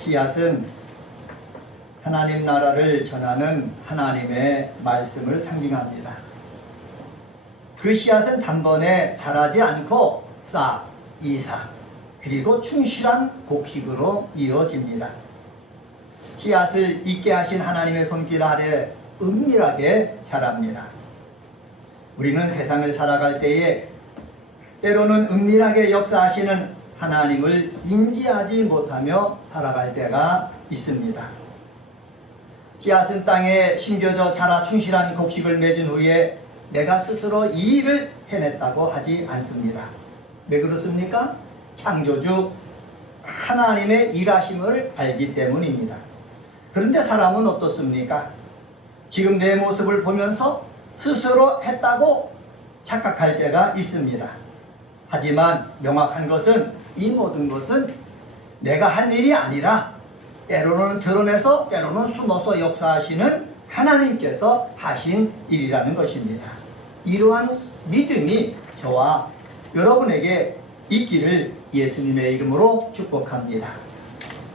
씨앗은 하나님 나라를 전하는 하나님의 말씀을 상징합니다. 그 씨앗은 단번에 자라지 않고 싹, 이삭, 그리고 충실한 곡식으로 이어집니다. 씨앗을 있게 하신 하나님의 손길 아래 은밀하게 자랍니다. 우리는 세상을 살아갈 때에 때로는 은밀하게 역사하시는 하나님을 인지하지 못하며 살아갈 때가 있습니다. 씨앗은 땅에 심겨져 자라 충실한 곡식을 맺은 후에 내가 스스로 이 일을 해냈다고 하지 않습니다. 왜 그렇습니까? 창조주 하나님의 일하심을 알기 때문입니다. 그런데 사람은 어떻습니까? 지금 내 모습을 보면서 스스로 했다고 착각할 때가 있습니다. 하지만 명확한 것은 이 모든 것은 내가 한 일이 아니라 때로는 드러내서 때로는 숨어서 역사하시는 하나님께서 하신 일이라는 것입니다. 이러한 믿음이 저와 여러분에게 있기를 예수님의 이름으로 축복합니다.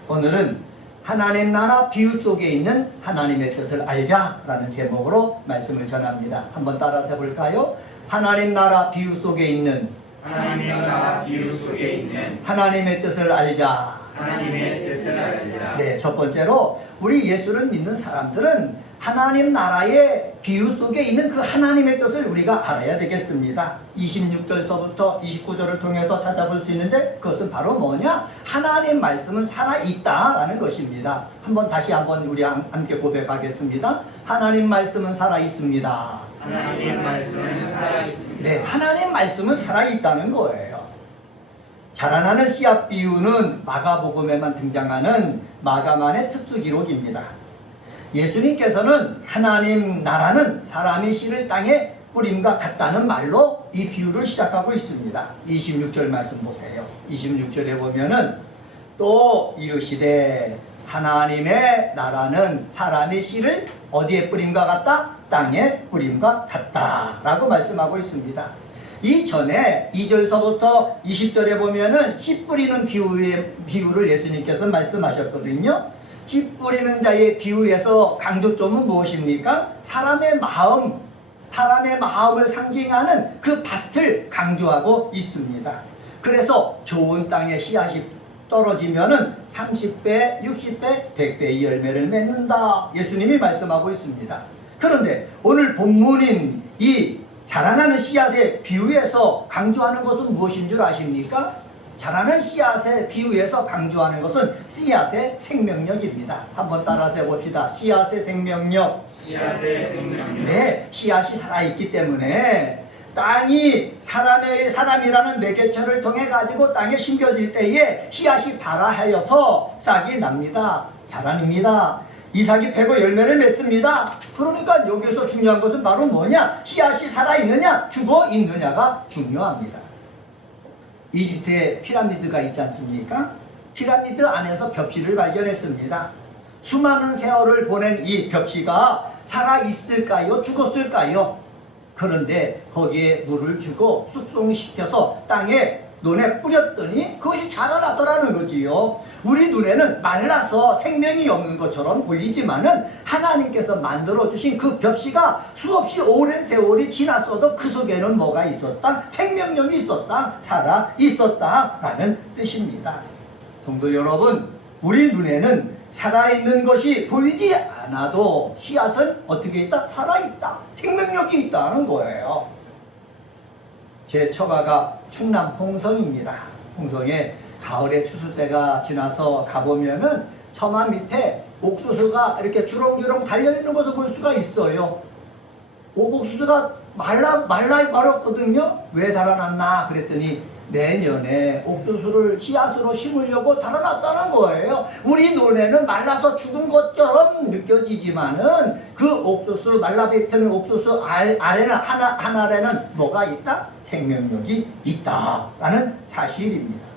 오늘은 하나님 나라 비유 속에 있는 하나님의 뜻을 알자라는 제목으로 말씀을 전합니다. 한번 따라서 해볼까요? 하나님 나라 비유 속에 있는 하나님 나라 비유 속에 있는 하나님의 뜻을 알자. 하나님의 뜻을 알자. 네, 첫 번째로 우리 예수를 믿는 사람들은 하나님 나라의 비유 속에 있는 그 하나님의 뜻을 우리가 알아야 되겠습니다. 26절서부터 29절을 통해서 찾아볼 수 있는데 그것은 바로 뭐냐? 하나님 말씀은 살아있다라는 것입니다. 다시 한번 우리 함께 고백하겠습니다. 하나님 말씀은 살아있습니다. 하나님 말씀은 살아있습니다. 네, 하나님 말씀은 살아있다는 거예요. 자라나는 씨앗 비유는 마가복음에만 등장하는 마가만의 특수 기록입니다. 예수님께서는 하나님 나라는 사람이 씨를 땅에 뿌림과 같다는 말로 이 비유를 시작하고 있습니다. 26절 말씀 보세요. 26절에 보면은 또 이르시되 하나님의 나라는 사람이 씨를 어디에 뿌림과 같다? 땅에 뿌림과 같다 라고 말씀하고 있습니다. 이전에 2절서부터 20절에 보면은 씨 뿌리는 비유를 예수님께서 말씀하셨거든요. 씨 뿌리는 자의 비유에서 강조점은 무엇입니까? 사람의 마음을 상징하는 그 밭을 강조하고 있습니다. 그래서 좋은 땅에 씨앗이 떨어지면은 30배, 60배, 100배의 열매를 맺는다. 예수님이 말씀하고 있습니다. 그런데 오늘 본문인 이 자라나는 씨앗의 비유에서 강조하는 것은 무엇인 줄 아십니까? 자라는 씨앗의 비유에서 강조하는 것은 씨앗의 생명력입니다. 한번 따라서 해봅시다. 씨앗의 생명력. 씨앗의 생명력. 네, 씨앗이 살아있기 때문에 땅이 사람이라는 매개체를 통해 가지고 땅에 심겨질 때에 씨앗이 발화하여서 싹이 납니다. 자라닙니다. 이삭이 패고 열매를 맺습니다. 그러니까 여기서 중요한 것은 바로 뭐냐? 씨앗이 살아있느냐 죽어있느냐가 중요합니다. 이집트에 피라미드가 있지 않습니까? 피라미드 안에서 벽시를 발견했습니다. 수많은 세월을 보낸 이 벽시가 살아있을까요? 죽었을까요? 그런데 거기에 물을 주고 숙성시켜서 땅에 논에 뿌렸더니 그것이 자라나더라는 거지요. 우리 눈에는 말라서 생명이 없는 것처럼 보이지만은 하나님께서 만들어주신 그 벽시가 수없이 오랜 세월이 지났어도 그 속에는 뭐가 있었다? 생명력이 있었다. 살아 있었다라는 뜻입니다. 성도 여러분, 우리 눈에는 살아있는 것이 보이지 않아도 씨앗은 어떻게 있다? 살아있다. 생명력이 있다는 거예요. 제 처가가 충남 홍성입니다. 홍성에 가을에 추수 때가 지나서 가보면은 처마 밑에 옥수수가 이렇게 주렁주렁 달려있는 것을 볼 수가 있어요. 옥수수가 말랐거든요. 왜 달아났나 그랬더니 내년에 옥수수를 씨앗으로 심으려고 달아났다는 거예요. 우리 눈에는 말라서 죽은 것처럼 느껴지지만은 그 옥수수, 말라뱉는 옥수수 아래는 한 알에는 뭐가 있다? 생명력이 있다라는 사실입니다.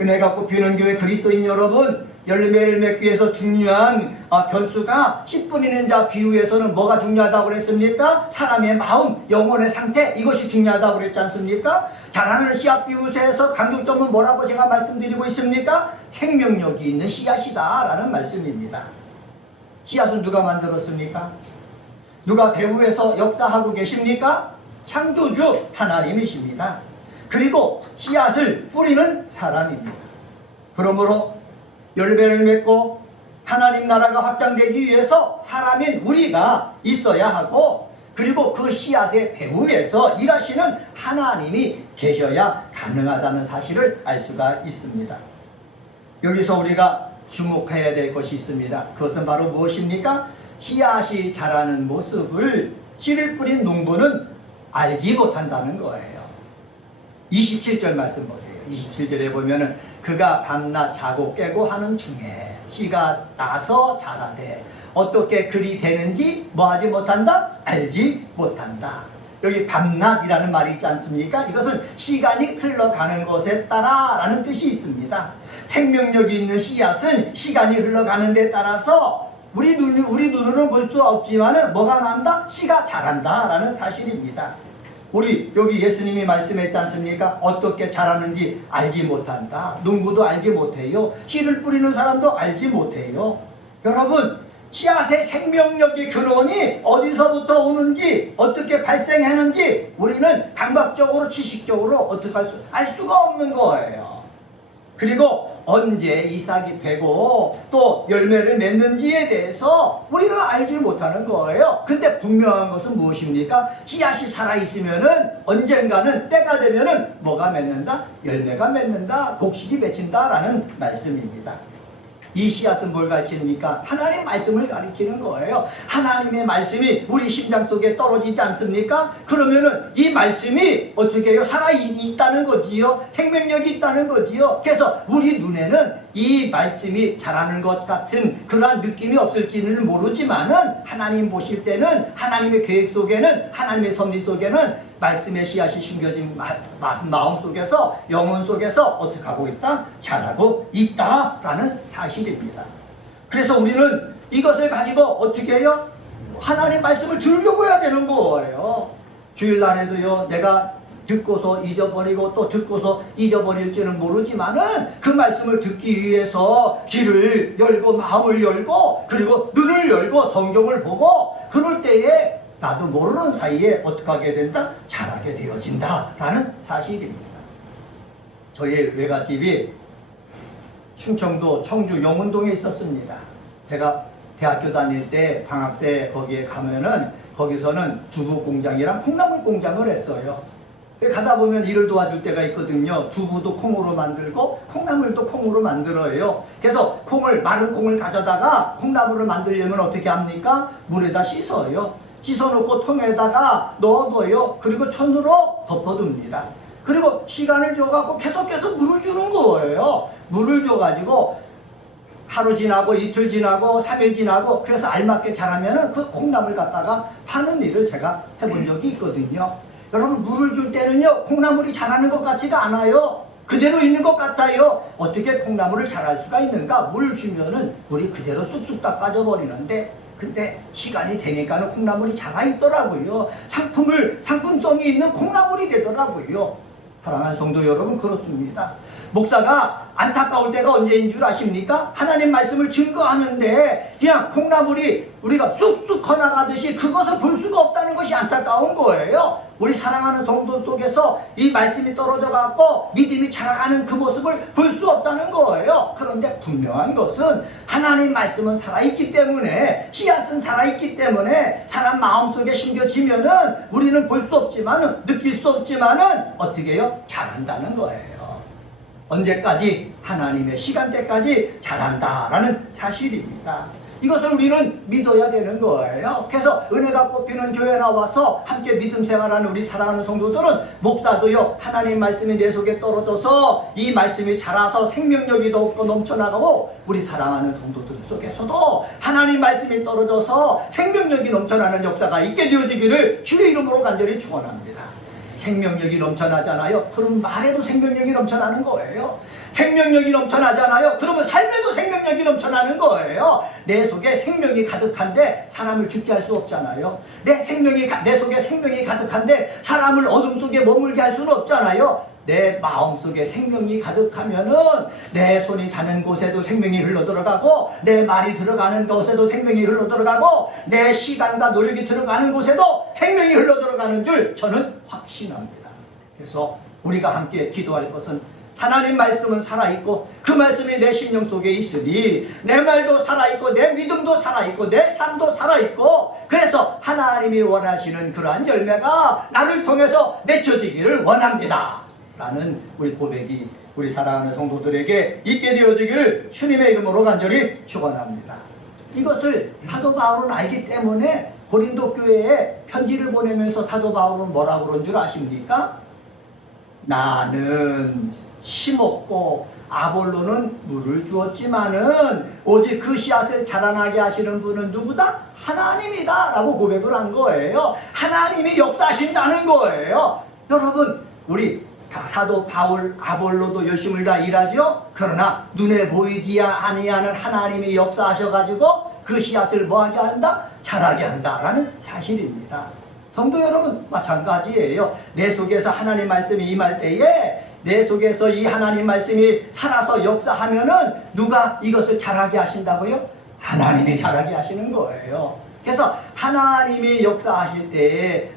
은혜 갖고 비는 교회 그리스도인 여러분, 열매를 맺기 위해서 중요한 변수가 씨 뿌리는 자 비유에서는 뭐가 중요하다고 그랬습니까? 사람의 마음, 영혼의 상태, 이것이 중요하다고 그랬지 않습니까? 자라는 씨앗 비유에서 강조점은 뭐라고 제가 말씀드리고 있습니까? 생명력이 있는 씨앗이다 라는 말씀입니다. 씨앗은 누가 만들었습니까? 누가 배후에서 역사하고 계십니까? 창조주 하나님이십니다. 그리고 씨앗을 뿌리는 사람입니다. 그러므로 열매를 맺고 하나님 나라가 확장되기 위해서 사람인 우리가 있어야 하고, 그리고 그 씨앗의 배후에서 일하시는 하나님이 계셔야 가능하다는 사실을 알 수가 있습니다. 여기서 우리가 주목해야 될 것이 있습니다. 그것은 바로 무엇입니까? 씨앗이 자라는 모습을 씨를 뿌린 농부는 알지 못한다는 거예요. 27절 말씀 보세요. 27절에 보면은 그가 밤낮 자고 깨고 하는 중에 씨가 나서 자라되 어떻게 그리 되는지 뭐하지 못한다? 알지 못한다. 여기 밤낮이라는 말이 있지 않습니까? 이것은 시간이 흘러가는 것에 따라 라는 뜻이 있습니다. 생명력이 있는 씨앗은 시간이 흘러가는 데 따라서 우리 눈으로는 볼 수 없지만은 뭐가 난다? 씨가 자란다 라는 사실입니다. 우리 여기 예수님이 말씀했지 않습니까? 어떻게 자라는지 알지 못한다. 농부도 알지 못해요. 씨를 뿌리는 사람도 알지 못해요. 여러분, 씨앗의 생명력의 근원이 어디서부터 오는지, 어떻게 발생하는지 우리는 감각적으로, 지식적으로 어떻게 알 수가 없는 거예요. 그리고 언제 이 싹이 배고 또 열매를 맺는지에 대해서 우리는 알지 못하는 거예요. 근데 분명한 것은 무엇입니까? 씨앗이 살아있으면은 언젠가는 때가 되면은 뭐가 맺는다? 열매가 맺는다, 곡식이 맺힌다라는 말씀입니다. 이 씨앗은 뭘 가르칩니까? 하나님 말씀을 가리키는 거예요. 하나님의 말씀이 우리 심장 속에 떨어지지 않습니까? 그러면은 이 말씀이 어떻게 해요? 살아있다는 거지요. 생명력이 있다는 거지요. 그래서 우리 눈에는 이 말씀이 자라는 것 같은 그러한 느낌이 없을지는 모르지만은 하나님 보실 때는 하나님의 계획 속에는, 하나님의 섭리 속에는 말씀의 씨앗이 심겨진 마음 속에서, 영혼 속에서 어떻게 하고 있다? 자라고 있다라는 사실입니다. 그래서 우리는 이것을 가지고 어떻게 해요? 하나님 말씀을 들여보아야 되는 거예요. 주일날에도요, 내가 듣고서 잊어버리고 또 듣고서 잊어버릴지는 모르지만은 그 말씀을 듣기 위해서 귀를 열고 마음을 열고 그리고 눈을 열고 성경을 보고, 그럴 때에 나도 모르는 사이에 어떻게 하게 된다? 자라게 되어진다 라는 사실입니다. 저희 외갓집이 충청도 청주 용운동에 있었습니다. 제가 대학교 다닐 때 방학 때 거기에 가면은 거기서는 두부 공장이랑 콩나물 공장을 했어요. 가다 보면 일을 도와줄 때가 있거든요. 두부도 콩으로 만들고 콩나물도 콩으로 만들어요. 그래서 마른 콩을 가져다가 콩나물을 만들려면 어떻게 합니까? 물에다 씻어요. 씻어놓고 통에다가 넣어둬요. 그리고 천으로 덮어둡니다. 그리고 시간을 줘갖고 계속해서 물을 주는 거예요. 물을 줘가지고 하루 지나고 이틀 지나고 3일 지나고, 그래서 알맞게 자라면은 그 콩나물 갖다가 파는 일을 제가 해본 적이 있거든요. 여러분, 물을 줄 때는요, 콩나물이 자라는 것 같지가 않아요. 그대로 있는 것 같아요. 어떻게 콩나물을 자랄 수가 있는가? 물을 주면은 물이 그대로 쑥쑥 다 빠져버리는데, 근데 시간이 되니까는 콩나물이 자라있더라고요. 상품성이 있는 콩나물이 되더라고요. 사랑하는 성도 여러분, 그렇습니다. 목사가 안타까울 때가 언제인 줄 아십니까? 하나님 말씀을 증거하는데 그냥 콩나물이 우리가 쑥쑥 커나가듯이 그것을 볼 수가 없다는 것이 안타까운 거예요. 우리 사랑하는 성도 속에서 이 말씀이 떨어져 갖고 믿음이 자라가는 그 모습을 볼 수 없다는 거예요. 그런데 분명한 것은 하나님 말씀은 살아있기 때문에, 씨앗은 살아있기 때문에 사람 마음속에 심겨지면은 우리는 볼 수 없지만은, 느낄 수 없지만은 어떻게 해요? 자란다는 거예요. 언제까지? 하나님의 시간대까지 자란다라는 사실입니다. 이것을 우리는 믿어야 되는 거예요. 그래서 은혜가 꽃피는 교회 나와서 함께 믿음 생활하는 우리 사랑하는 성도들은, 목사도요, 하나님 말씀이 내 속에 떨어져서 이 말씀이 자라서 생명력이 더욱더 넘쳐나가고, 우리 사랑하는 성도들 속에서도 하나님 말씀이 떨어져서 생명력이 넘쳐나는 역사가 있게 되어지기를 주의 이름으로 간절히 축원합니다. 생명력이 넘쳐나잖아요. 그럼 말에도 생명력이 넘쳐나는 거예요. 생명력이 넘쳐나잖아요. 그러면 삶에도 생명력이 넘쳐나는 거예요. 내 속에 생명이 가득한데 사람을 죽게 할 수 없잖아요. 내 속에 생명이 가득한데 사람을 어둠 속에 머물게 할 수는 없잖아요. 내 마음속에 생명이 가득하면은 내 손이 닿는 곳에도 생명이 흘러들어가고 내 말이 들어가는 곳에도 생명이 흘러들어가고 내 시간과 노력이 들어가는 곳에도 생명이 흘러들어가는 줄 저는 확신합니다. 그래서 우리가 함께 기도할 것은 하나님 말씀은 살아있고 그 말씀이 내 심령 속에 있으니 내 말도 살아있고 내 믿음도 살아있고 내 삶도 살아있고 그래서 하나님이 원하시는 그러한 열매가 나를 통해서 맺혀지기를 원합니다 라는 우리 고백이 우리 사랑하는 성도들에게 있게 되어지기를 주님의 이름으로 간절히 축원합니다. 이것을 사도 바울은 알기 때문에 고린도 교회에 편지를 보내면서 사도 바울은 뭐라고 그런 줄 아십니까? 나는 심었고 아볼로는 물을 주었지만은 오직 그 씨앗을 자라나게 하시는 분은 누구다? 하나님이다 라고 고백을 한 거예요. 하나님이 역사하신다는 거예요. 여러분 우리 사도 바울 아볼로도 열심히 다 일하죠. 그러나 눈에 보이지 아니하는 하나님이 역사하셔가지고 그 씨앗을 뭐하게 한다? 자라게 한다라는 사실입니다. 성도 여러분 마찬가지예요. 내 속에서 하나님 말씀이 임할 때에 내 속에서 이 하나님 말씀이 살아서 역사하면은 누가 이것을 자라게 하신다고요? 하나님이 자라게 하시는 거예요. 그래서 하나님이 역사하실 때에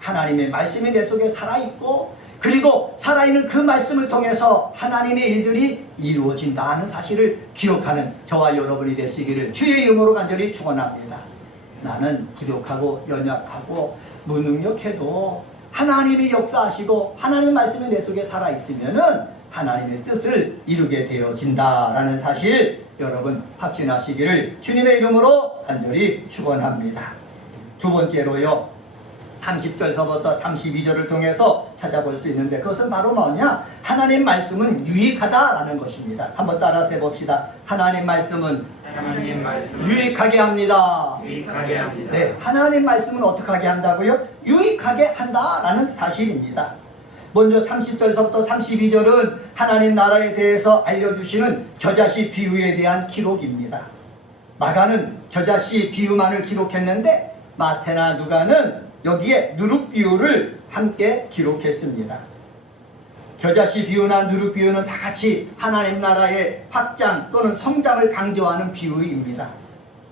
하나님의 말씀이 내 속에 살아있고 그리고 살아있는 그 말씀을 통해서 하나님의 일들이 이루어진다는 사실을 기억하는 저와 여러분이 되시기를 주의 이름으로 간절히 축원합니다. 나는 부족하고 연약하고 무능력해도 하나님이 역사하시고 하나님 말씀이 내 속에 살아있으면은 하나님의 뜻을 이루게 되어진다라는 사실 여러분 확신하시기를 주님의 이름으로 간절히 축원합니다. 두 번째로요. 30절서부터 32절을 통해서 찾아볼 수 있는데 그것은 바로 뭐냐? 하나님 말씀은 유익하다라는 것입니다. 한번 따라서 해봅시다. 하나님 말씀은 유익하게 합니다. 유익하게 합니다. 네, 하나님 말씀은 어떻게 하게 한다고요? 유익하게 한다라는 사실입니다. 먼저 30절서부터 32절은 하나님 나라에 대해서 알려주시는 겨자씨 비유에 대한 기록입니다. 마가는 겨자씨 비유만을 기록했는데 마태나 누가는 여기에 누룩 비유를 함께 기록했습니다. 겨자씨 비유나 누룩 비유는 다 같이 하나님 나라의 확장 또는 성장을 강조하는 비유입니다.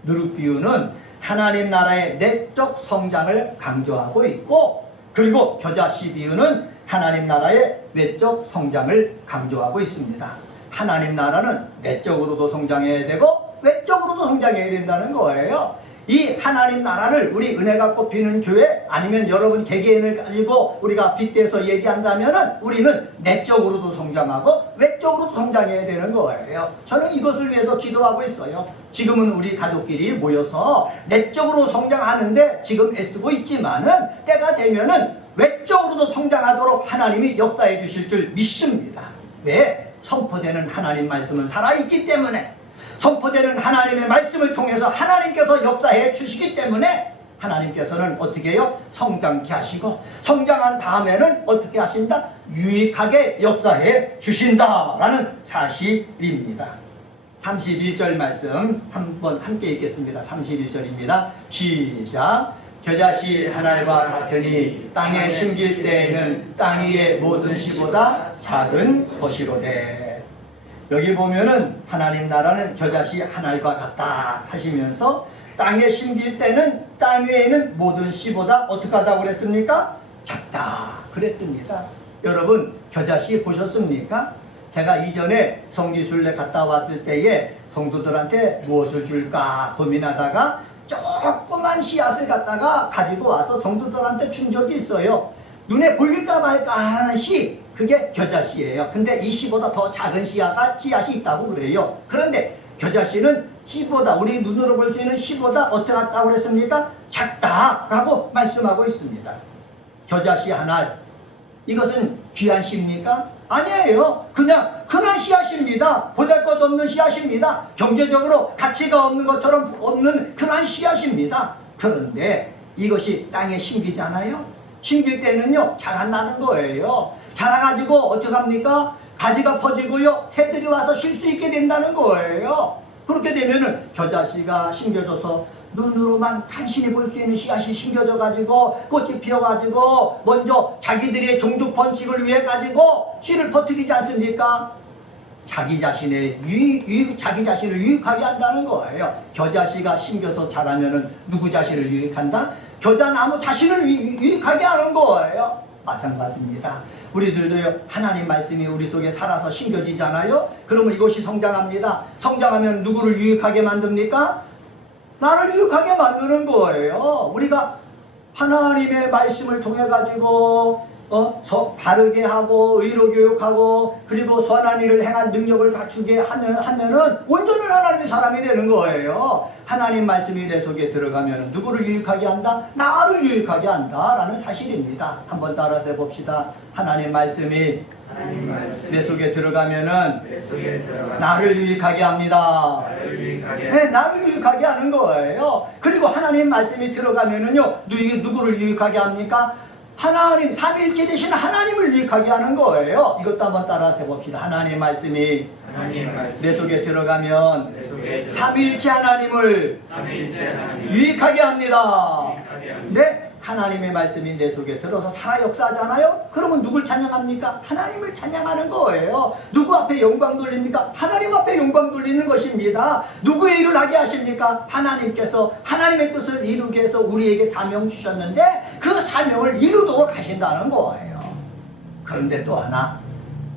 누룩 비유는 하나님 나라의 내적 성장을 강조하고 있고 그리고 겨자씨 비유는 하나님 나라의 외적 성장을 강조하고 있습니다. 하나님 나라는 내적으로도 성장해야 되고 외적으로도 성장해야 된다는 거예요. 이 하나님 나라를 우리 은혜가 꼽히는 교회 아니면 여러분 개개인을 가지고 우리가 빗대서 얘기한다면 우리는 내적으로도 성장하고 외적으로도 성장해야 되는 거예요. 저는 이것을 위해서 기도하고 있어요. 지금은 우리 가족끼리 모여서 내적으로 성장하는데 지금 애쓰고 있지만은 때가 되면은 외적으로도 성장하도록 하나님이 역사해 주실 줄 믿습니다. 왜? 선포되는 하나님 말씀은 살아있기 때문에 선포되는 하나님의 말씀을 통해서 하나님께서 역사해 주시기 때문에 하나님께서는 어떻게 해요? 성장케 하시고 성장한 다음에는 어떻게 하신다? 유익하게 역사해 주신다라는 사실입니다. 31절 말씀 한번 함께 읽겠습니다. 31절입니다. 시작. 겨자씨 한 알과 같으니 땅에 심길 때에는 땅 위의 모든 씨보다 작은 것이로되. 여기 보면은 하나님 나라는 겨자씨 한 알과 같다 하시면서 땅에 심길 때는 땅 위에 있는 모든 씨보다 어떻게 하다고 그랬습니까? 작다 그랬습니다. 여러분 겨자씨 보셨습니까? 제가 이전에 성지순례 갔다 왔을 때에 성도들한테 무엇을 줄까 고민하다가 조그만 씨앗을 갖다가 가지고 와서 성도들한테 준 적이 있어요. 눈에 보일까 말까 하는 씨, 그게 겨자씨예요. 근데 이 씨보다 더 작은 씨앗이 있다고 그래요. 그런데 겨자씨는 씨보다, 우리 눈으로 볼 수 있는 씨보다 어떻게 같다고 그랬습니까? 작다라고 말씀하고 있습니다. 겨자씨 한 알, 이것은 귀한 씨입니까? 아니에요. 그냥 흔한 씨앗입니다. 보잘것없는 씨앗입니다. 경제적으로 가치가 없는 것처럼 없는 흔한 씨앗입니다. 그런데 이것이 땅에 심기잖아요. 심길 때는요 잘 안 나는 거예요. 자라가지고 어떡합니까? 가지가 퍼지고요 새들이 와서 쉴 수 있게 된다는 거예요. 그렇게 되면은 겨자씨가 심겨져서 눈으로만 간신히 볼 수 있는 씨앗이 심겨져 가지고 꽃이 피어 가지고 먼저 자기들의 종족 번식을 위해 가지고 씨를 퍼뜨리지 않습니까? 자기 자신의 자기 자신을 유익하게 한다는 거예요. 겨자씨가 심겨서 자라면은 누구 자신을 유익한다? 겨자나무 자신을 유익하게 하는 거예요. 마찬가지입니다. 우리들도요 하나님 말씀이 우리 속에 살아서 심겨지잖아요. 그러면 이것이 성장합니다. 성장하면 누구를 유익하게 만듭니까? 나를 유익하게 만드는 거예요. 우리가 하나님의 말씀을 통해 가지고 바르게 하고 의로 교육하고 그리고 선한 일을 행한 능력을 갖추게 하면은 온전한 하나님의 사람이 되는 거예요. 하나님 말씀이 내 속에 들어가면 누구를 유익하게 한다? 나를 유익하게 한다 라는 사실입니다. 한번 따라서 해봅시다. 하나님 말씀이 내 속에 들어가면은 나를 유익하게 합니다. 네, 나를 유익하게 하는 거예요. 그리고 하나님 말씀이 들어가면은요 누구를 유익하게 합니까? 하나님, 삼위일체 되신 하나님을 유익하게 하는 거예요. 이것도 한번 따라서 해봅시다. 하나님 말씀이 내 속에 들어가면 삼위일체 하나님을 유익하게 합니다. 네? 하나님의 말씀이 내 속에 들어서 살아 역사하잖아요? 그러면 누굴 찬양합니까? 하나님을 찬양하는 거예요. 누구 앞에 영광 돌립니까? 하나님 앞에 영광 돌리는 것입니다. 누구의 일을 하게 하십니까? 하나님께서 하나님의 뜻을 이루게 해서 우리에게 사명 주셨는데 그 사명을 이루도록 하신다는 거예요. 그런데 또 하나,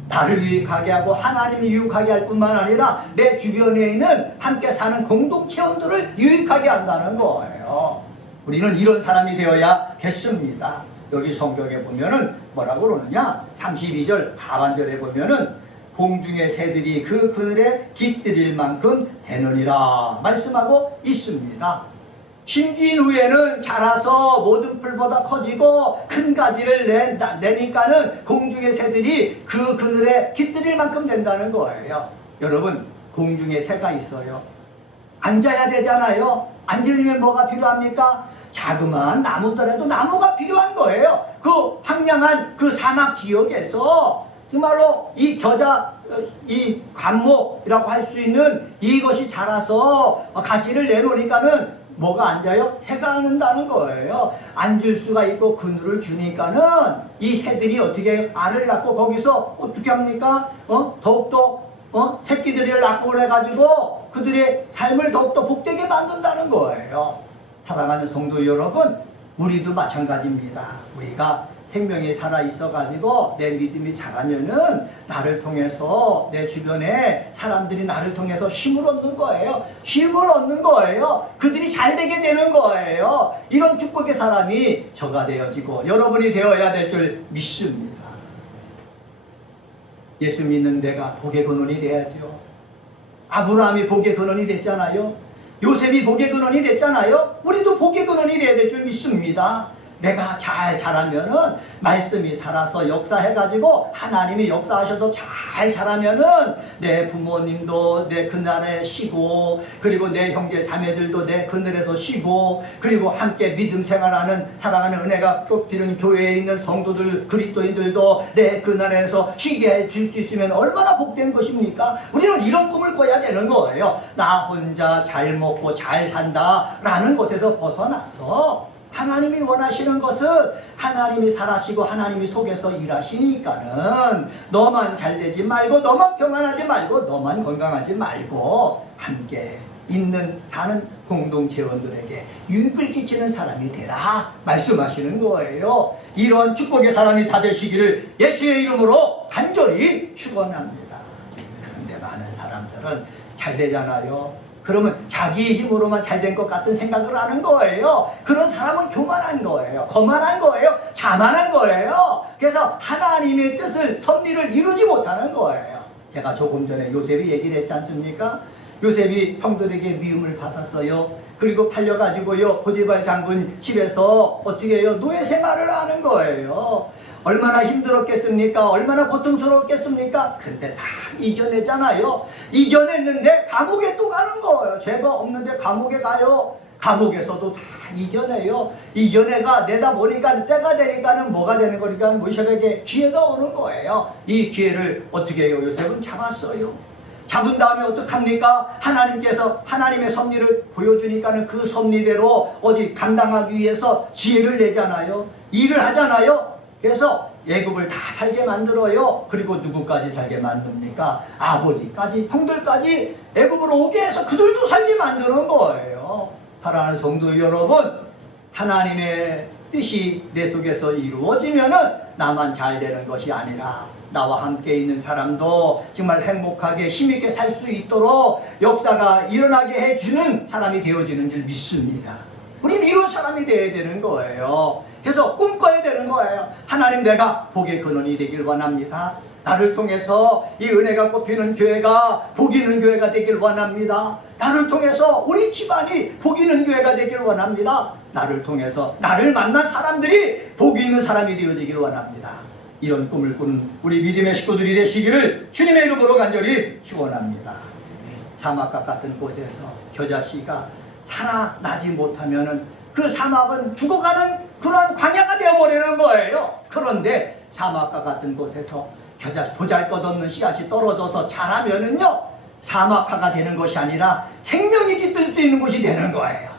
나를 유익하게 하고 하나님이 유익하게 할 뿐만 아니라 내 주변에 있는 함께 사는 공동체원들을 유익하게 한다는 거예요. 우리는 이런 사람이 되어야겠습니다. 여기 성경에 보면은 뭐라고 그러느냐? 32절 하반절에 보면은 공중의 새들이 그 그늘에 깃들일 만큼 되느니라 말씀하고 있습니다. 심긴 후에는 자라서 모든 풀보다 커지고 큰 가지를 내니까는 공중의 새들이 그 그늘에 깃들일 만큼 된다는 거예요. 여러분, 공중에 새가 있어요. 앉아야 되잖아요. 앉으려면 뭐가 필요합니까? 자그마한 나무더라도 나무가 필요한 거예요. 그 황량한 그 사막 지역에서 정말로 이 이 관목이라고 할 수 있는 이것이 자라서 가지를 내놓으니까는 뭐가 앉아요? 새가 앉는다는 거예요. 앉을 수가 있고 그늘을 주니까는 이 새들이 어떻게 알을 낳고 거기서 어떻게 합니까? 더욱더 새끼들을 낳고 그래가지고 그들의 삶을 더욱더 복되게 만든다는 거예요. 사랑하는 성도 여러분, 우리도 마찬가지입니다. 우리가 생명이 살아있어가지고 내 믿음이 자라면은 나를 통해서 내 주변에 사람들이 나를 통해서 힘을 얻는 거예요. 힘을 얻는 거예요. 그들이 잘 되게 되는 거예요. 이런 축복의 사람이 저가 되어지고 여러분이 되어야 될 줄 믿습니다. 예수 믿는 내가 복의 근원이 돼야죠. 아브라함이 복의 근원이 됐잖아요. 요셉이 복의 근원이 됐잖아요. 우리도 복의 근원이 돼야 될 줄 믿습니다. 내가 잘 자라면은 말씀이 살아서 역사해가지고 하나님이 역사하셔서 잘 자라면은 내 부모님도 내 그날에 쉬고 그리고 내 형제 자매들도 내 그늘에서 쉬고 그리고 함께 믿음 생활하는 사랑하는 은혜가 꽃피는 교회에 있는 성도들 그리스도인들도 내 그날에서 쉬게 해줄 수 있으면 얼마나 복된 것입니까? 우리는 이런 꿈을 꿔야 되는 거예요. 나 혼자 잘 먹고 잘 산다 라는 것에서 벗어나서 하나님이 원하시는 것은 하나님이 살아시고 하나님이 속에서 일하시니까는 너만 잘되지 말고 너만 평안하지 말고 너만 건강하지 말고 함께 있는 사는 공동체원들에게 유익을 끼치는 사람이 되라 말씀하시는 거예요. 이런 축복의 사람이 다 되시기를 예수의 이름으로 간절히 축원합니다. 그런데 많은 사람들은 잘 되잖아요. 그러면 자기의 힘으로만 잘 된 것 같은 생각을 하는 거예요. 그런 사람은 교만한 거예요. 거만한 거예요. 자만한 거예요. 그래서 하나님의 뜻을 섭리를 이루지 못하는 거예요. 제가 조금 전에 요셉이 얘기를 했지 않습니까? 요셉이 형들에게 미움을 받았어요. 그리고 팔려가지고요 보디발 장군 집에서 어떻게 해요? 노예 생활을 하는 거예요. 얼마나 힘들었겠습니까? 얼마나 고통스러웠겠습니까? 근데 다 이겨내잖아요. 이겨냈는데 감옥에 또 가는 거예요. 죄가 없는데 감옥에 가요. 감옥에서도 다 이겨내요. 이겨내가 내다 보니까 때가 되니까는 뭐가 되는 거니까 모세에게 기회가 오는 거예요. 이 기회를 어떻게 해요? 요셉은 잡았어요. 잡은 다음에 어떡합니까? 하나님께서 하나님의 섭리를 보여주니까는 그 섭리대로 어디 감당하기 위해서 지혜를 내잖아요. 일을 하잖아요. 그래서 애굽을 다 살게 만들어요. 그리고 누구까지 살게 만듭니까? 아버지까지, 형들까지 애굽으로 오게 해서 그들도 살게 만드는 거예요. 사랑하는 성도 여러분, 하나님의 뜻이 내 속에서 이루어지면은 나만 잘 되는 것이 아니라 나와 함께 있는 사람도 정말 행복하게 힘있게 살 수 있도록 역사가 일어나게 해주는 사람이 되어지는 줄 믿습니다. 우리는 이런 사람이 되어야 되는 거예요. 그래서 꿈꿔야 되는 거예요. 하나님, 내가 복의 근원이 되길 원합니다. 나를 통해서 이 은혜가 꼽히는 교회가 복 있는 교회가 되길 원합니다. 나를 통해서 우리 집안이 복 있는 교회가 되길 원합니다. 나를 통해서 나를 만난 사람들이 복 있는 사람이 되어지길 원합니다. 이런 꿈을 꾸는 우리 믿음의 식구들이 되시기를 주님의 이름으로 간절히 축원합니다. 사막과 같은 곳에서 겨자씨가 살아나지 못하면은 그 사막은 죽어가는 그런 광야가 되어버리는 거예요. 그런데 사막과 같은 곳에서 겨자씨, 보잘것없는 씨앗이 떨어져서 자라면은요, 사막화가 되는 것이 아니라 생명이 깃들 수 있는 곳이 되는 거예요.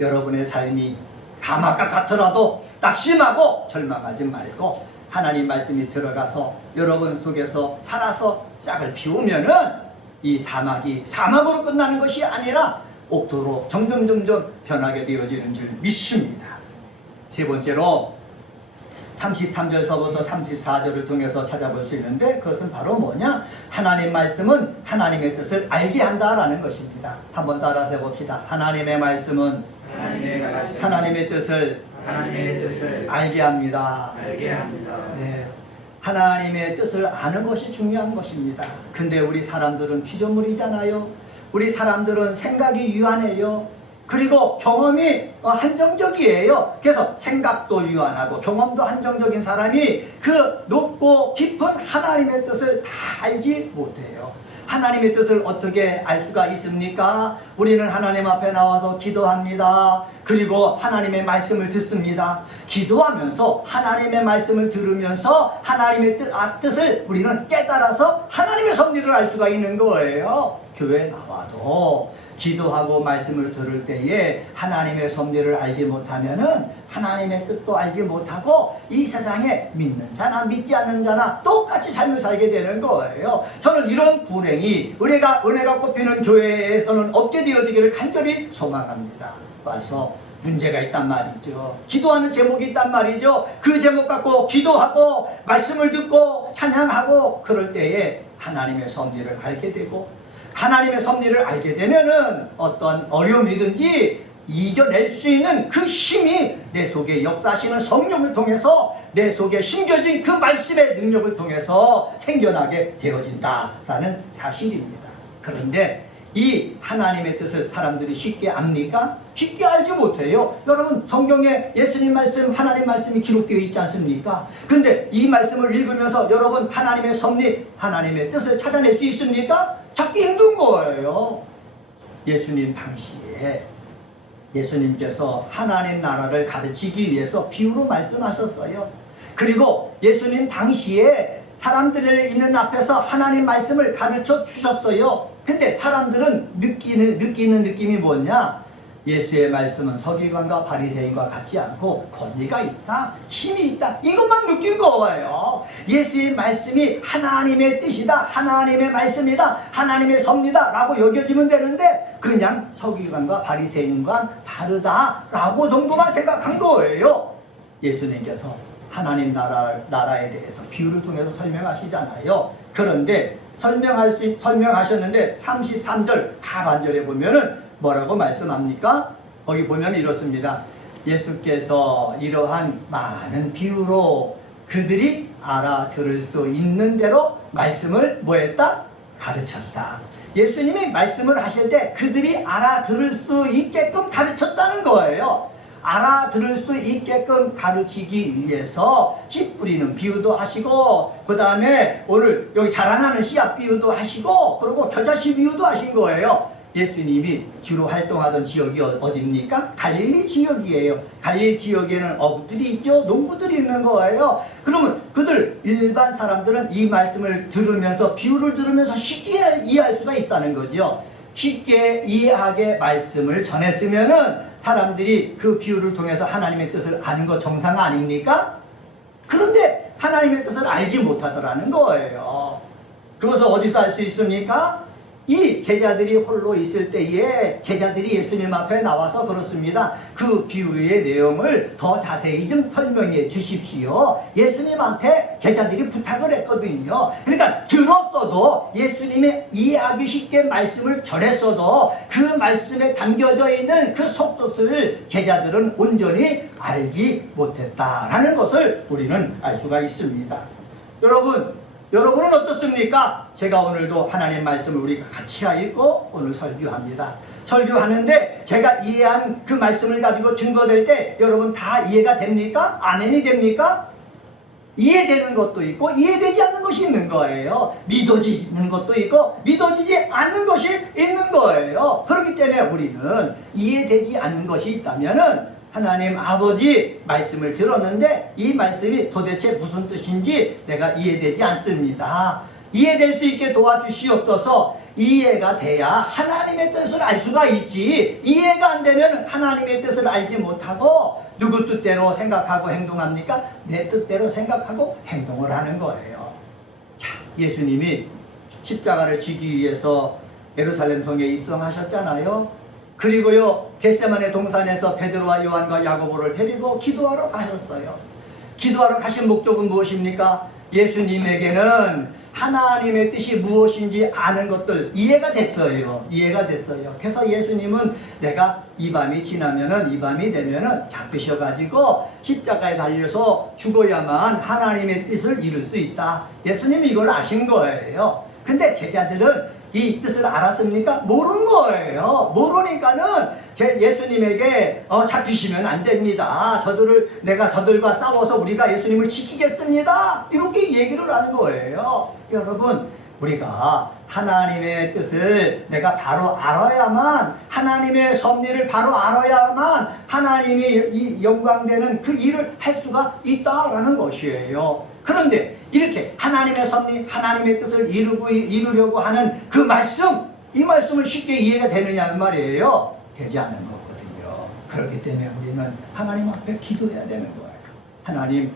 여러분의 삶이 사막과 같더라도 낙심하고 절망하지 말고 하나님 말씀이 들어가서 여러분 속에서 살아서 싹을 피우면은 이 사막이 사막으로 끝나는 것이 아니라 옥토로 점점 변하게 되어지는 줄 믿습니다. 세 번째로 33절서부터 34절을 통해서 찾아볼 수 있는데, 그것은 바로 뭐냐? 하나님 말씀은 하나님의 뜻을 알게 한다라는 것입니다. 한번 따라서 해봅시다. 하나님의 말씀은 하나님의 뜻을 알게 합니다. 네, 하나님의 뜻을 아는 것이 중요한 것입니다. 근데 우리 사람들은 피조물이잖아요. 우리 사람들은 생각이 유한해요. 그리고 경험이 한정적이에요. 그래서 생각도 유한하고 경험도 한정적인 사람이 그 높고 깊은 하나님의 뜻을 다 알지 못해요. 하나님의 뜻을 어떻게 알 수가 있습니까? 우리는 하나님 앞에 나와서 기도합니다. 그리고 하나님의 말씀을 듣습니다. 기도하면서 하나님의 말씀을 들으면서 하나님의 뜻을 우리는 깨달아서 하나님의 섭리를 알 수가 있는 거예요. 교회에 나와도 기도하고 말씀을 들을 때에 하나님의 섭리를 알지 못하면은 하나님의 뜻도 알지 못하고 이 세상에 믿는 자나 믿지 않는 자나 똑같이 삶을 살게 되는 거예요. 저는 이런 불행이 은혜가 꼽히는 교회에서는 없게 되어지기를 간절히 소망합니다. 와서 문제가 있단 말이죠. 기도하는 제목이 있단 말이죠. 그 제목 갖고 기도하고 말씀을 듣고 찬양하고 그럴 때에 하나님의 섭리를 알게 되고, 하나님의 섭리를 알게 되면은 어떤 어려움이든지 이겨낼 수 있는 그 힘이 내 속에 역사하시는 성령을 통해서 내 속에 심겨진 그 말씀의 능력을 통해서 생겨나게 되어진다라는 사실입니다. 그런데 이 하나님의 뜻을 사람들이 쉽게 압니까? 쉽게 알지 못해요. 여러분, 성경에 예수님 말씀, 하나님 말씀이 기록되어 있지 않습니까? 근데 이 말씀을 읽으면서 여러분 하나님의 섭리, 하나님의 뜻을 찾아낼 수 있습니까? 찾기 힘든 거예요. 예수님 당시에 예수님께서 하나님 나라를 가르치기 위해서 비유로 말씀하셨어요. 그리고 예수님 당시에 사람들이 있는 앞에서 하나님 말씀을 가르쳐 주셨어요. 근데 사람들은 느끼는 느낌이 뭐냐? 예수의 말씀은 서기관과 바리새인과 같지 않고 권위가 있다, 힘이 있다, 이것만 느낀 거예요. 예수의 말씀이 하나님의 뜻이다, 하나님의 말씀이다, 하나님의 섭리다 라고 여겨지면 되는데 그냥 서기관과 바리새인과 다르다라고 정도만 생각한 거예요. 예수님께서 하나님 나라에 대해서 비유를 통해서 설명하시잖아요. 그런데 설명하셨는데 33절 하반절에 보면은 뭐라고 말씀합니까? 거기 보면 이렇습니다. 예수께서 이러한 많은 비유로 그들이 알아들을 수 있는 대로 말씀을 뭐했다? 가르쳤다. 예수님이 말씀을 하실 때 그들이 알아들을 수 있게끔 가르쳤다는 거예요. 알아들을 수 있게끔 가르치기 위해서 씨 뿌리는 비유도 하시고, 그 다음에 오늘 여기 자라나는 씨앗 비유도 하시고, 그리고 겨자씨 비유도 하신 거예요. 예수님이 주로 활동하던 지역이 어디입니까? 갈릴리 지역이에요. 갈릴리 지역에는 어부들이 있죠. 농부들이 있는 거예요. 그러면 그들 일반 사람들은 이 말씀을 들으면서 비유를 들으면서 쉽게 이해할 수가 있다는 거죠. 쉽게 이해하게 말씀을 전했으면은 사람들이 그 비유를 통해서 하나님의 뜻을 아는 거 정상 아닙니까? 그런데 하나님의 뜻을 알지 못하더라는 거예요. 그것을 어디서 알 수 있습니까? 이 제자들이 홀로 있을 때에 제자들이 예수님 앞에 나와서 그렇습니다. 그 비유의 내용을 더 자세히 좀 설명해 주십시오. 예수님한테 제자들이 부탁을 했거든요. 그러니까 들었어도 예수님이 이해하기 쉽게 말씀을 전했어도 그 말씀에 담겨져 있는 그 속뜻을 제자들은 온전히 알지 못했다라는 것을 우리는 알 수가 있습니다. 여러분은 어떻습니까? 제가 오늘도 하나님 말씀을 우리가 같이 읽고 오늘 설교합니다. 설교하는데 제가 이해한 그 말씀을 가지고 증거될 때 여러분 다 이해가 됩니까? 아멘이 됩니까? 이해되는 것도 있고 이해되지 않는 것이 있는 거예요. 믿어지는 것도 있고 믿어지지 않는 것이 있는 거예요. 그렇기 때문에 우리는 이해되지 않는 것이 있다면은 하나님 아버지 말씀을 들었는데 이 말씀이 도대체 무슨 뜻인지 내가 이해되지 않습니다. 이해될 수 있게 도와주시옵소서. 이해가 돼야 하나님의 뜻을 알 수가 있지. 이해가 안 되면 하나님의 뜻을 알지 못하고 누구 뜻대로 생각하고 행동합니까? 내 뜻대로 생각하고 행동을 하는 거예요. 자, 예수님이 십자가를 지기 위해서 예루살렘 성에 입성하셨잖아요. 그리고요 겟세마네 동산에서 베드로와 요한과 야고보를 데리고 기도하러 가셨어요. 기도하러 가신 목적은 무엇입니까? 예수님에게는 하나님의 뜻이 무엇인지 아는 것들 이해가 됐어요. 그래서 예수님은 내가 이 밤이 지나면은 이 밤이 되면은 잡히셔가지고 십자가에 달려서 죽어야만 하나님의 뜻을 이룰 수 있다. 예수님이 이걸 아신 거예요. 근데 제자들은 이 뜻을 알았습니까? 모르는 거예요. 모르니까는 예수님에게 잡히시면 안 됩니다. 내가 저들과 싸워서 우리가 예수님을 지키겠습니다. 이렇게 얘기를 하는 거예요. 여러분, 우리가 하나님의 뜻을 내가 바로 알아야만, 하나님의 섭리를 바로 알아야만 하나님이 이 영광되는 그 일을 할 수가 있다라는 것이에요. 그런데 이렇게 하나님의 섭리, 하나님의 뜻을 이루려고 하는 그 말씀, 이 말씀을 쉽게 이해가 되느냐는 말이에요. 되지 않는 거거든요. 그렇기 때문에 우리는 하나님 앞에 기도해야 되는 거예요. 하나님,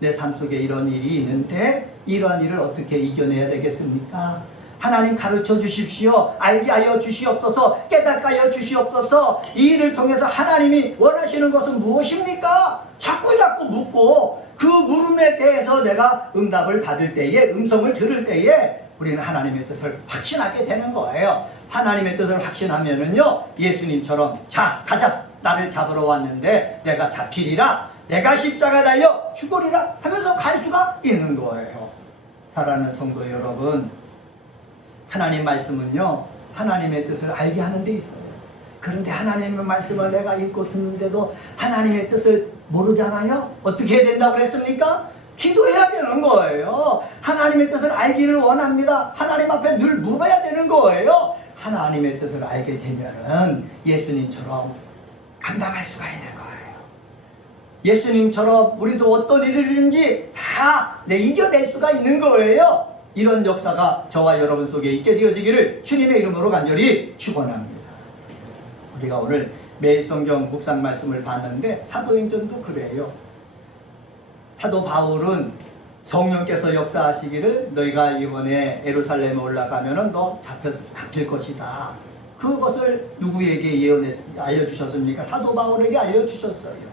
내 삶 속에 이런 일이 있는데 이러한 일을 어떻게 이겨내야 되겠습니까? 하나님 가르쳐 주십시오. 알게 하여 주시옵소서. 깨닫게 하여 주시옵소서. 이 일을 통해서 하나님이 원하시는 것은 무엇입니까? 자꾸 묻고 그 물음에 대해서 내가 응답을 받을 때에, 음성을 들을 때에 우리는 하나님의 뜻을 확신하게 되는 거예요. 하나님의 뜻을 확신하면은요, 예수님처럼 자, 가자. 나를 잡으러 왔는데 내가 잡히리라. 내가 십자가 달려 죽으리라 하면서 갈 수가 있는 거예요. 사랑하는 성도 여러분, 하나님 말씀은요, 하나님의 뜻을 알게 하는 데 있어요. 그런데 하나님의 말씀을 내가 읽고 듣는데도 하나님의 뜻을 모르잖아요? 어떻게 해야 된다고 그랬습니까? 기도해야 되는 거예요. 하나님의 뜻을 알기를 원합니다. 하나님 앞에 늘 물어야 되는 거예요. 하나님의 뜻을 알게 되면은 예수님처럼 감당할 수가 있는 거예요. 예수님처럼 우리도 어떤 일이든지 다 이겨낼 수가 있는 거예요. 이런 역사가 저와 여러분 속에 있게 되어지기를 주님의 이름으로 간절히 축원합니다. 우리가 오늘 매일 성경 묵상 말씀을 봤는데 사도행전도 그래요. 사도 바울은 성령께서 역사하시기를 너희가 이번에 예루살렘에 올라가면은 너 잡힐 것이다. 그것을 누구에게 알려주셨습니까? 사도 바울에게 알려주셨어요.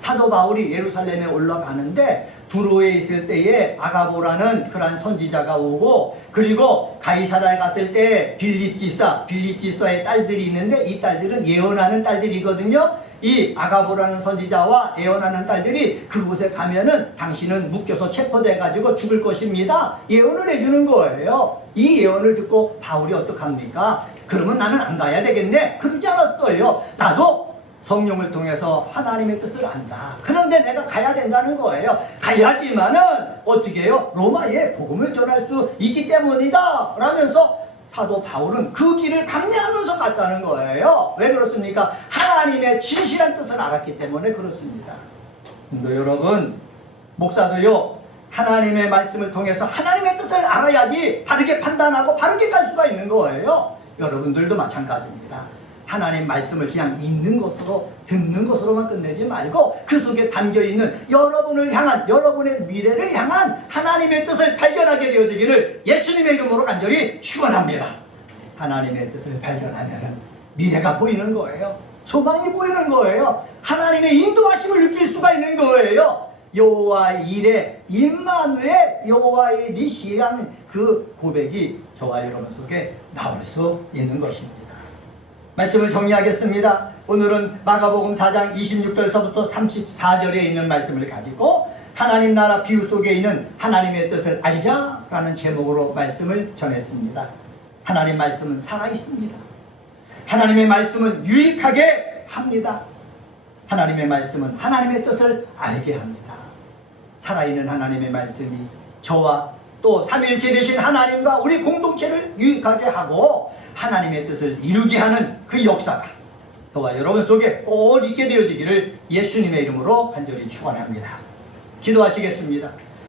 사도 바울이 예루살렘에 올라가는데 두로에 있을 때에 아가보라는 그러한 선지자가 오고, 그리고 가이사라에 갔을 때 빌립지사의 딸들이 있는데 이 딸들은 예언하는 딸들이거든요. 이 아가보라는 선지자와 예언하는 딸들이 그곳에 가면은 당신은 묶여서 체포돼 가지고 죽을 것입니다. 예언을 해주는 거예요. 이 예언을 듣고 바울이 어떡합니까? 그러면 나는 안 가야 되겠네. 그러지 않았어요. 나도 성령을 통해서 하나님의 뜻을 안다. 그런데 내가 가야 된다는 거예요. 가야지만은 어떻게 해요? 로마에 복음을 전할 수 있기 때문이다 라면서 사도 바울은 그 길을 감내하면서 갔다는 거예요. 왜 그렇습니까? 하나님의 진실한 뜻을 알았기 때문에 그렇습니다. 근데 여러분, 목사도요, 하나님의 말씀을 통해서 하나님의 뜻을 알아야지 바르게 판단하고 바르게 갈 수가 있는 거예요. 여러분들도 마찬가지입니다. 하나님 말씀을 그냥 읽는 것으로, 듣는 것으로만 끝내지 말고 그 속에 담겨있는 여러분을 향한, 여러분의 미래를 향한 하나님의 뜻을 발견하게 되어지기를 예수님의 이름으로 간절히 축원합니다. 하나님의 뜻을 발견하면 미래가 보이는 거예요. 소망이 보이는 거예요. 하나님의 인도하심을 느낄 수가 있는 거예요. 여호와의 일에 임마누엘, 여호와의 니시라는 그 고백이 저와 여러분 속에 나올 수 있는 것입니다. 말씀을 정리하겠습니다. 오늘은 마가복음 4장 26절서부터 34절에 있는 말씀을 가지고 하나님 나라 비유 속에 있는 하나님의 뜻을 알자라는 제목으로 말씀을 전했습니다. 하나님 말씀은 살아있습니다. 하나님의 말씀은 유익하게 합니다. 하나님의 말씀은 하나님의 뜻을 알게 합니다. 살아있는 하나님의 말씀이 저와 또 삼위일체 되신 하나님과 우리 공동체를 유익하게 하고 하나님의 뜻을 이루게 하는 그 역사가 저와 여러분 속에 꼭 있게 되어지기를 예수님의 이름으로 간절히 축원합니다. 기도하시겠습니다.